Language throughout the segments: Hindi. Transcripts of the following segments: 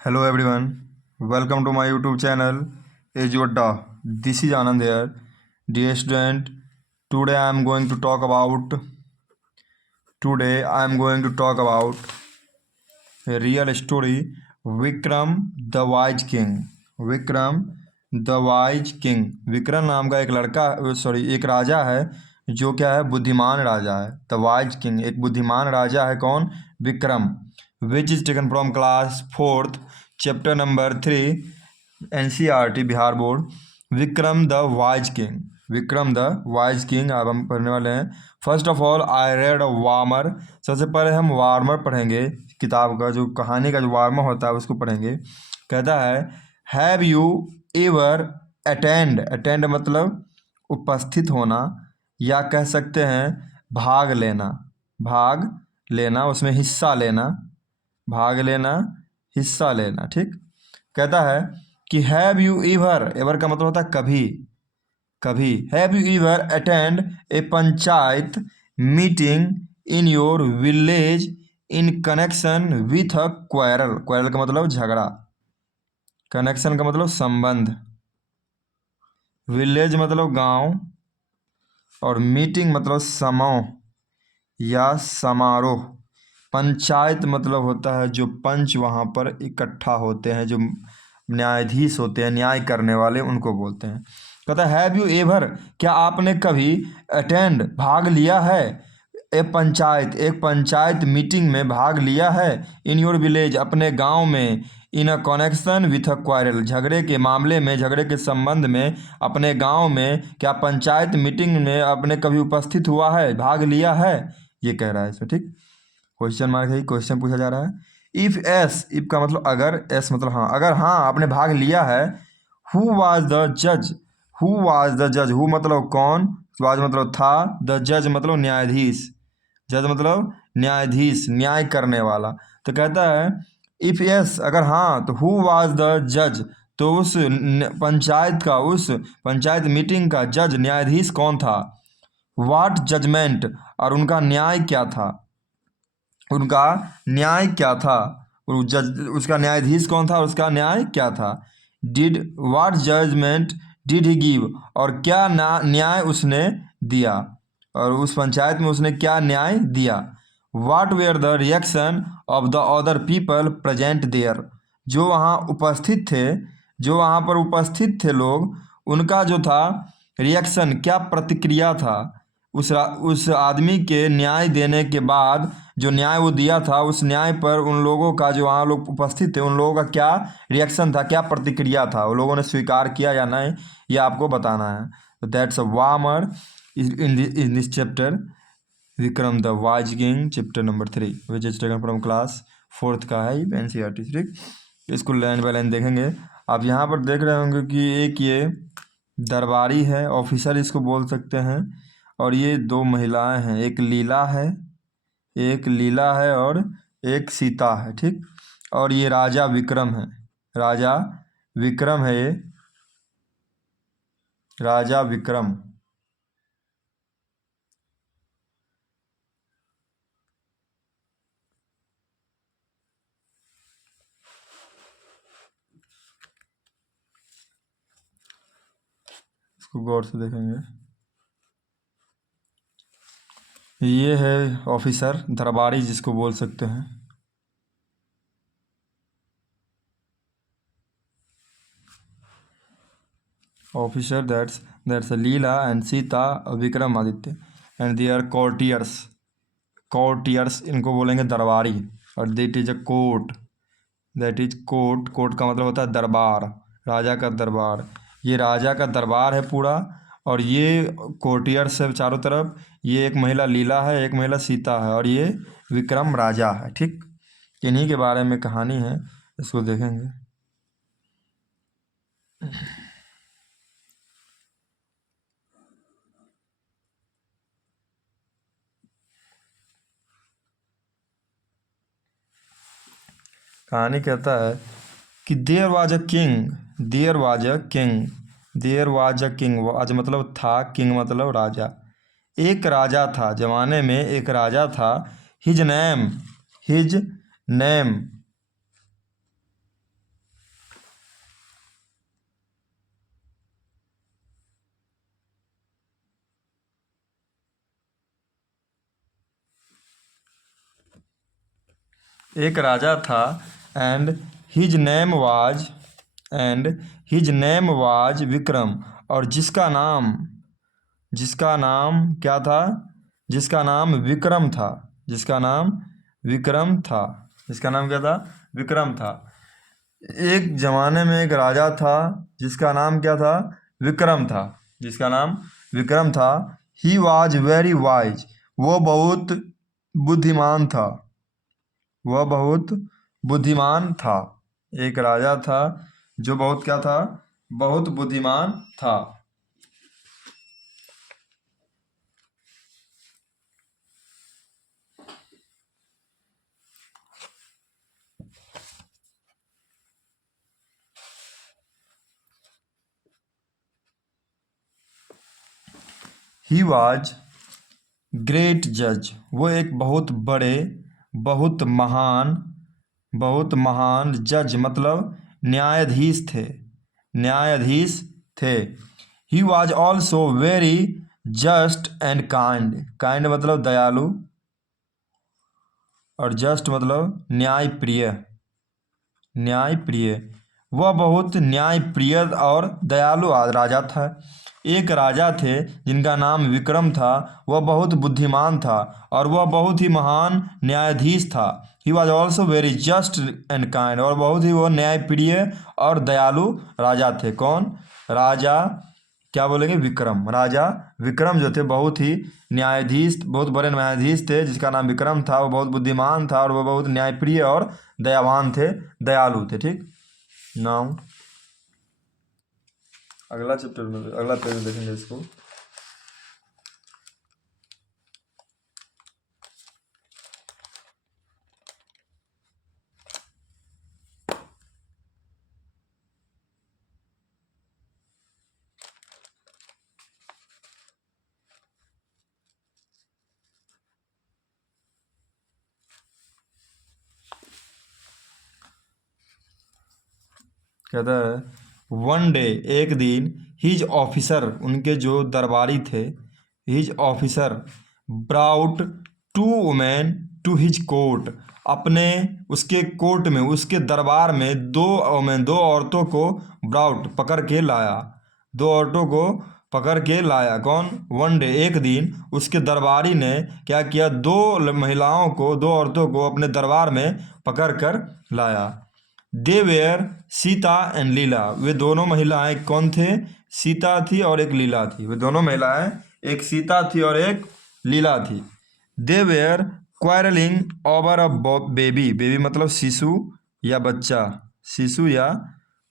Hello everyone, welcome to my YouTube channel Ajuadda. This is Anand here. Dear student, today I am going to talk about a real story, Vikram the Wise King. Vikram the Wise King. Vikram नाम का एक एक राजा है जो क्या है, बुद्धिमान राजा है. द वाइज किंग एक बुद्धिमान राजा है. कौन? Vikram. Which is taken from class 4th chapter number 3 NCERT Bihar board. Vikram the wise king. Vikram the wise king अब हम पढ़ने वाले हैं. First of all I read warmer. सबसे पहले हम वार्मर पढ़ेंगे. किताब का जो कहानी का जो वार्मर होता है उसको पढ़ेंगे. कहता है हैव यू एवर अटेंड मतलब उपस्थित होना, या कह सकते हैं भाग लेना उसमें हिस्सा लेना, भाग लेना, हिस्सा लेना. ठीक. कहता है कि हैव यू एवर का मतलब होता है कभी. Have you ever attend A panchayat meeting in your village in connection with a quarrel का मतलब झगड़ा, कनेक्शन का मतलब संबंध, विलेज मतलब गांव, और मीटिंग मतलब समूह या समारोह. पंचायत मतलब होता है जो पंच वहाँ पर इकट्ठा होते हैं, जो न्यायाधीश होते हैं, न्याय करने वाले, उनको बोलते हैं. कहता है हैव यू एवर, क्या आपने कभी अटेंड भाग लिया है, एक पंचायत मीटिंग में भाग लिया है, इन योर विलेज अपने गांव में, in a connection with a quarrel झगड़े के मामले में, झगड़े के संबंध में, अपने गांव में क्या पंचायत मीटिंग में आपने कभी उपस्थित हुआ है, भाग लिया है, ये कह रहा है इसमें. ठीक. क्वेश्चन मार्क है, क्वेश्चन पूछा जा रहा है. इफ का मतलब अगर, एस मतलब हाँ, अगर हाँ आपने भाग लिया है. हु वाज द जज. हु मतलब कौन, वाज मतलब था, द जज मतलब न्यायाधीश, जज मतलब न्यायाधीश, न्याय करने वाला. तो कहता है इफ यस अगर हाँ, तो हु वाज द जज, तो उस पंचायत मीटिंग का जज, न्यायाधीश कौन था. व्हाट जजमेंट, और उनका न्याय क्या था, उसका न्यायाधीश कौन था, उसका न्याय क्या था. What judgement did he give, और क्या न्याय उसने दिया, और उस पंचायत में उसने क्या न्याय दिया. What were the reaction of the other people present there, जो वहाँ पर उपस्थित थे लोग, उनका जो था रिएक्शन, क्या प्रतिक्रिया था, उस आदमी के न्याय देने के बाद जो न्याय वो दिया था, उस न्याय पर उन लोगों का, जो वहाँ लोग उपस्थित थे, उन लोगों का क्या रिएक्शन था, क्या प्रतिक्रिया था, वो लोगों ने स्वीकार किया या नहीं, ये आपको बताना है. तो that's a warmer in this chapter Vikram the wise king chapter number 3 which is taken from class 4th का है NCERT. ठीक. इसको लाइन बाय लाइन देखेंगे. आप यहाँ पर देख रहे होंगे कि एक ये दरबारी है, ऑफिसर इसको बोल सकते हैं, और ये दो महिलाएं हैं, एक लीला है और एक सीता है. ठीक. और ये राजा विक्रम है, ये राजा विक्रम. इसको गौर से देखेंगे. ये है ऑफिसर, दरबारी जिसको बोल सकते हैं. Officer that's Leela and Sita Vikramaditya and they are courtiers इनको बोलेंगे दरबारी. और that is a court, court का मतलब होता है दरबार, राजा का दरबार. ये राजा का दरबार है पूरा, और ये कोर्टियर्स है चारों तरफ. ये एक महिला लीला है, एक महिला सीता है, और ये विक्रम राजा है. ठीक. इन्हीं के बारे में कहानी है, इसको देखेंगे. कहानी कहता है कि there was a king. Was मतलब था, किंग मतलब राजा. एक राजा था, जमाने में एक राजा था. हिज नेम एक राजा था and his name was Vikram, और जिसका नाम क्या था? जिसका नाम विक्रम था। जिसका नाम क्या था? विक्रम था। एक जमाने में एक राजा था जिसका नाम क्या था? विक्रम था। जिसका नाम विक्रम था। ही वॉज वेरी वाइज, वो बहुत बुद्धिमान था। एक राजा था जो बहुत क्या था? बहुत बुद्धिमान था। ही वॉज ग्रेट जज, वो एक बहुत बड़े, बहुत महान जज मतलब न्यायाधीश थे। He was also very just and kind मतलब दयालु, और जस्ट मतलब न्यायप्रिय। वह बहुत न्यायप्रिय और दयालु राजा था। एक राजा थे जिनका नाम विक्रम था। वह बहुत बुद्धिमान था और वह बहुत ही महान न्यायाधीश था। He was also very just and kind, और बहुत ही वो न्यायप्रिय और दयालु राजा थे। कौन? राजा क्या बोलेंगे? विक्रम। राजा विक्रम जो थे बहुत बड़े न्यायाधीश थे। जिसका नाम विक्रम था, वो बहुत बुद्धिमान था और वो बहुत न्यायप्रिय और दयालु थे। ठीक, नाउ अगला पेज में देखेंगे इसको। कहता है वन डे, एक दिन, हिज ऑफिसर, उनके जो दरबारी थे, his officer brought to women to his court, उसके कोर्ट में, उसके दरबार में दो औरतों को ब्राउट पकड़ के लाया। कौन? वन डे, एक दिन, उसके दरबारी ने क्या किया? दो औरतों को अपने दरबार में पकड़ कर लाया। दे वेयर सीता एंड लीला, वे दोनों महिलाएं कौन थे? सीता थी और एक लीला थी। वे दोनों महिलाएं, एक सीता थी और एक लीला थी। They were quarrelling over a baby मतलब शिशु या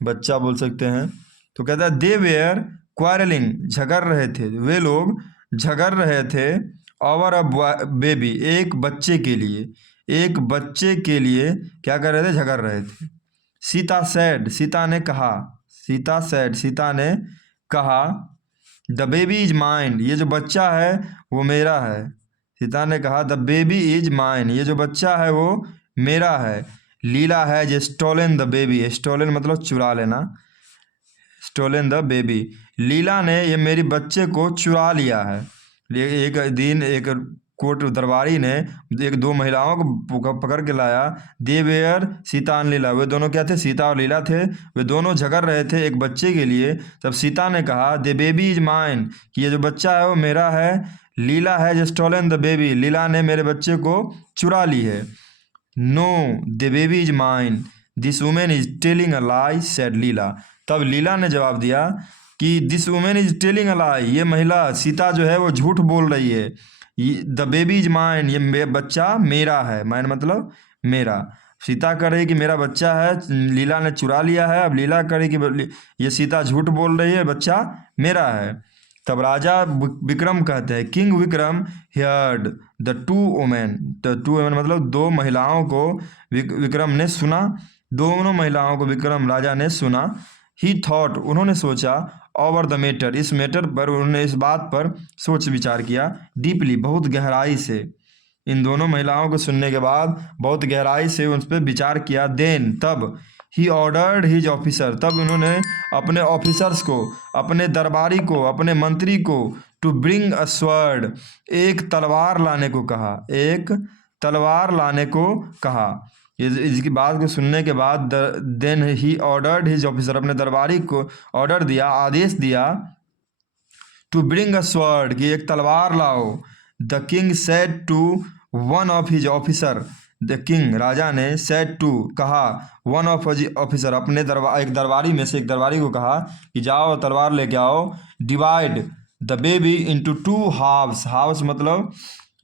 बच्चा बोल सकते हैं। तो कहता है दे वेयर क्वारलिंग, झगड़ रहे थे, वे लोग झगड़ रहे थे ओवर अ बेबी, एक बच्चे के लिए क्या कर रहे थे? झगड़ रहे थे। सीता सेड, सीता ने कहा द बेबी इज माइन, ये जो बच्चा है वो मेरा है। सीता ने कहा द बेबी इज माइन, ये जो बच्चा है वो मेरा है। लीला है जो स्टोलन द बेबी, स्टोलन मतलब चुरा लेना, स्टोलन द बेबी, लीला ने ये मेरे बच्चे को चुरा लिया है। एक दिन एक कोर्ट दरबारी ने दो महिलाओं को पकड़ के लाया। दे वेयर सीता एंड लीला, वे दोनों क्या थे? सीता और लीला थे। वे दोनों झगड़ रहे थे एक बच्चे के लिए। तब सीता ने कहा द बेबी इज माइन, कि ये जो बच्चा है वो मेरा है। लीला है जो स्टोलन द बेबी, लीला ने मेरे बच्चे को चुरा ली है। No the baby is mine, this women is telling a lie, said Leela. तब लीला ने जवाब दिया कि this women is telling a lie, ये महिला सीता जो है वो झूठ बोल रही है। द बेबी इज माइन, ये बच्चा मेरा है। माइन मतलब मेरा। सीता कह रही कि मेरा बच्चा है, लीला ने चुरा लिया है। अब लीला कह रही कि ये सीता झूठ बोल रही है, बच्चा मेरा है। तब राजा विक्रम कहते हैं, king Vikram heard the two women मतलब दो महिलाओं को विक्रम ने सुना। दोनों महिलाओं को विक्रम राजा ने सुना। ही थॉट, उन्होंने सोचा, ओवर द मैटर, इस मैटर पर उन्होंने इस बात पर सोच विचार किया। डीपली, बहुत गहराई से। इन दोनों महिलाओं को सुनने के बाद बहुत गहराई से उन पर विचार किया। देन, तब, ही ऑर्डर्ड हिज ऑफिसर, तब उन्होंने अपने ऑफिसर्स को, अपने दरबारी को, अपने मंत्री को, टू ब्रिंग अ स्वॉर्ड, एक तलवार लाने को कहा। इसकी बात को सुनने के बाद then he ordered his officer, अपने दरबारी को ऑर्डर दिया, आदेश दिया, टू ब्रिंग अ स्वॉर्ड, कि एक तलवार लाओ। The king said to one of his officer, the king, राजा ने, सेड टू, कहा, वन ऑफ ऑफिसर, अपने एक दरबारी में से एक दरबारी को कहा कि जाओ तलवार लेके आओ। Divide the baby into two halves, halves मतलब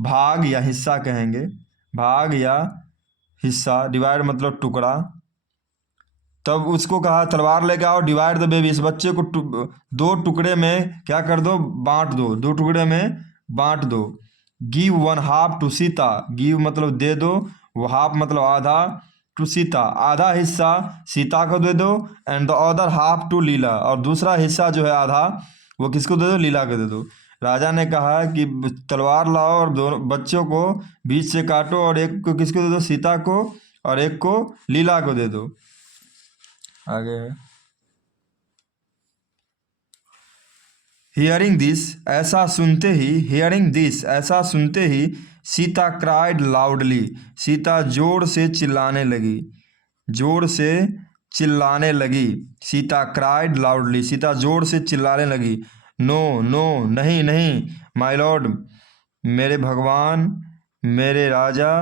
भाग या हिस्सा कहेंगे, भाग या हिस्सा, डिवाइड मतलब टुकड़ा। तब उसको कहा तलवार लेके आओ, डिवाइड द बेबी, इस बच्चे को दो टुकड़े में क्या कर दो, बांट दो, दो टुकड़े में बांट दो। Give one half to Sita, give मतलब दे दो, वो हाफ मतलब आधा, टू सीता आधा हिस्सा सीता को दे दो, and the other half to Leela, और दूसरा हिस्सा जो है आधा वो किसको दे दो, लीला को दे दो। राजा ने कहा कि तलवार लाओ और दोनों बच्चों को बीच से काटो, और एक को किसको दे दो, सीता को, और एक को लीला को दे दो। आगे है, हियरिंग दिस, ऐसा सुनते ही, हियरिंग दिस, ऐसा सुनते ही, सीता क्राइड लाउडली, सीता जोर से चिल्लाने लगी, जोर से चिल्लाने लगी। सीता क्राइड लाउडली, सीता जोर से चिल्लाने लगी। नो नो, नहीं नहीं, माय लॉर्ड, मेरे भगवान, मेरे राजा,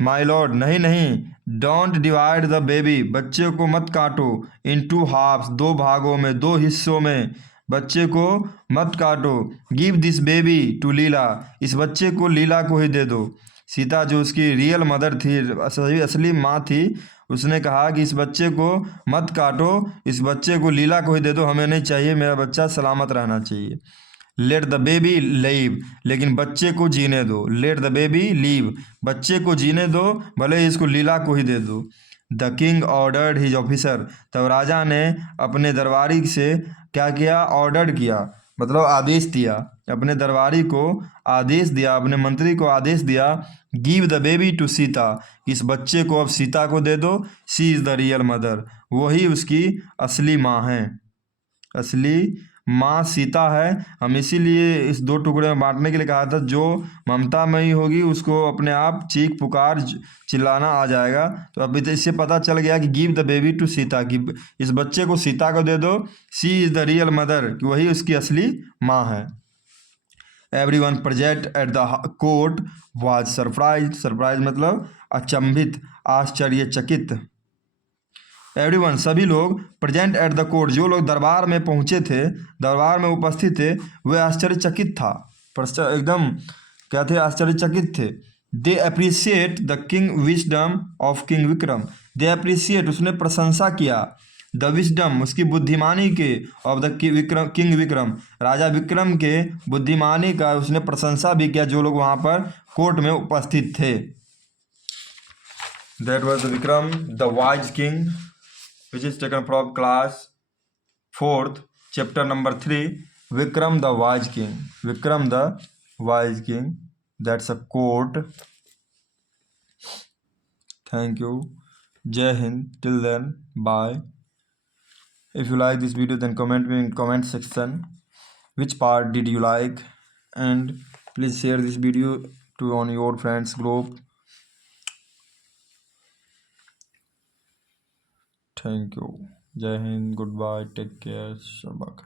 माय लॉर्ड, नहीं नहीं, डोंट डिवाइड द बेबी, बच्चे को मत काटो, इन टू हाफ्स, दो भागों में, दो हिस्सों में, बच्चे को मत काटो। गिव दिस बेबी टू लीला, इस बच्चे को लीला को ही दे दो। सीता जो उसकी रियल मदर थी, असली माँ थी, उसने कहा कि इस बच्चे को मत काटो, इस बच्चे को लीला को ही दे दो, हमें नहीं चाहिए, मेरा बच्चा सलामत रहना चाहिए। लेट द बेबी लीव, लेकिन बच्चे को जीने दो। लेट द बेबी लीव, बच्चे को जीने दो, भले ही इसको लीला को ही दे दो। The king ordered his officer, तब राजा ने अपने दरबारी से क्या किया, ऑर्डर किया, मतलब आदेश दिया, अपने दरबारी को आदेश दिया, अपने मंत्री को आदेश दिया, give the baby to Sita, इस बच्चे को अब सीता को दे दो। She is the real mother, वही उसकी असली माँ है, असली माँ सीता है। हम इसीलिए इस दो टुकड़े में बांटने के लिए कहा था, जो ममतामयी होगी उसको अपने आप चीख पुकार चिल्लाना आ जाएगा। तो अभी तो इससे पता चल गया कि give the baby to Sita, कि इस बच्चे को सीता को दे दो। She is the real mother, कि वही उसकी असली माँ है। Everyone present at the court was surprise, surprise मतलब अचंभित, आश्चर्यचकित। एवरीवन, सभी लोग, प्रेजेंट एट द कोर्ट, जो लोग दरबार में पहुंचे थे, दरबार में उपस्थित थे, वे आश्चर्यचकित था, एकदम क्या थे, आश्चर्यचकित थे। They appreciate the king wisdom of king Vikram, they appreciate, उसने प्रशंसा किया, द विजडम, उसकी बुद्धिमानी के, of the Vikram, king Vikram, राजा विक्रम के बुद्धिमानी का उसने प्रशंसा भी किया, जो लोग वहाँ पर कोर्ट में उपस्थित थे। That was the Vikram the wise king, which is taken from class 4th chapter number 3, Vikram the wise king, Vikram the wise king, that's a quote. Thank you, Jai Hind, till then, bye. If you like this video, then comment me in comment section which part did you like, and please share this video to on your friends group. Thank you, Jai Hind, goodbye, take care, Shabak.